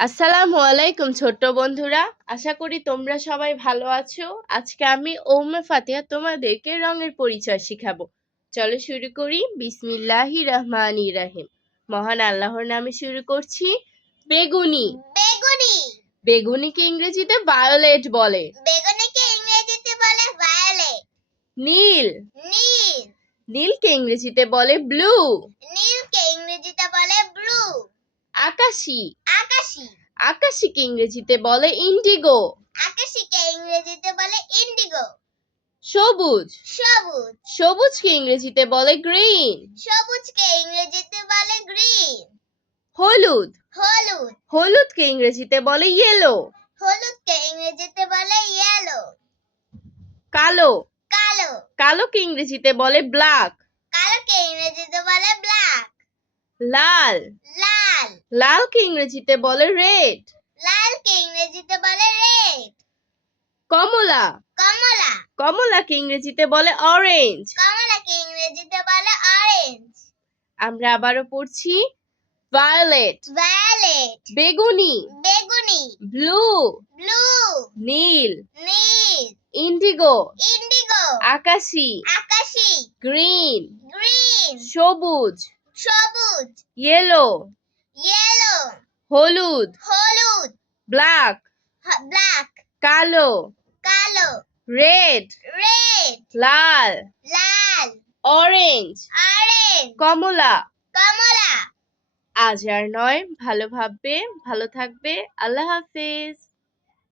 আসসালামু আলাইকুম ছোট্ট বন্ধুরা, আশা করি তোমরা সবাই ভালো আছো। আজকে আমি ওম্মে ফাতিহা তোমাদেরকে রঙের পরিচয় শিখাবো। চলো শুরু করি। বিসমিল্লাহির রহমানির রহিম। মহান আল্লাহর নামে শুরু করছি। বেগুনি। বেগুনি। বেগুনিকে ইংরেজিতে ভায়োলেট বলে। বেগুনিকে ইংরেজিতে বলে ভায়োলেট। নীল। নীল। নীলকে ইংরেজিতে বলে ব্লু। নীলকে ইংরেজিতে বলে ব্লু। আকাশী। আকাশী। আকাশীকে ইংরেজিতে বলে ইন্ডিগো। আকাশীকে ইংরেজিতে বলে ইন্ডিগো। সবুজ। সবুজ। সবুজকে ইংরেজিতে বলে গ্রিন। সবুজকে ইংরেজিতে বলে গ্রিন। হলুদ। হলুদ। হলুদকে ইংরেজিতে বলে ইয়েলো। হলুদকে ইংরেজিতে বলে ইয়েলো। কালো। কালো। কালোকে ইংরেজিতে বলে ব্ল্যাক। কালোকে ইংরেজিতে বলে ব্ল্যাক। লাল। লাল। লালকে ইংরেজিতে বলে রেড। লালকে ইংরেজিতে বলে রেড। কমলা। কমলা। কমলাকে ইংরেজিতে বলে অরেঞ্জ। কমলাকে ইংরেজিতে বলে অরেঞ্জ। আমরা আবারও পড়ছি। ভায়োলেট। ভায়োলেট। বেগুনি। বেগুনি। ব্লু। ব্লু। নীল। নীল। ইন্ডিগো। ইন্ডিগো। আকাশী। আকাশী। গ্রিন। গ্রিন। সবুজ। সবুজ। ইয়েলো। ইয়েলো। হলুদ। হলুদ। ব্ল্যাক। ব্ল্যাক। কালো। কালো। রেড। রেড। লাল। লাল। অরেঞ্জ। অরেঞ্জ। কমলা। কমলা। আজ আর নয়, ভালো ভাববে, ভালো থাকবে। আল্লাহ হাফেজ।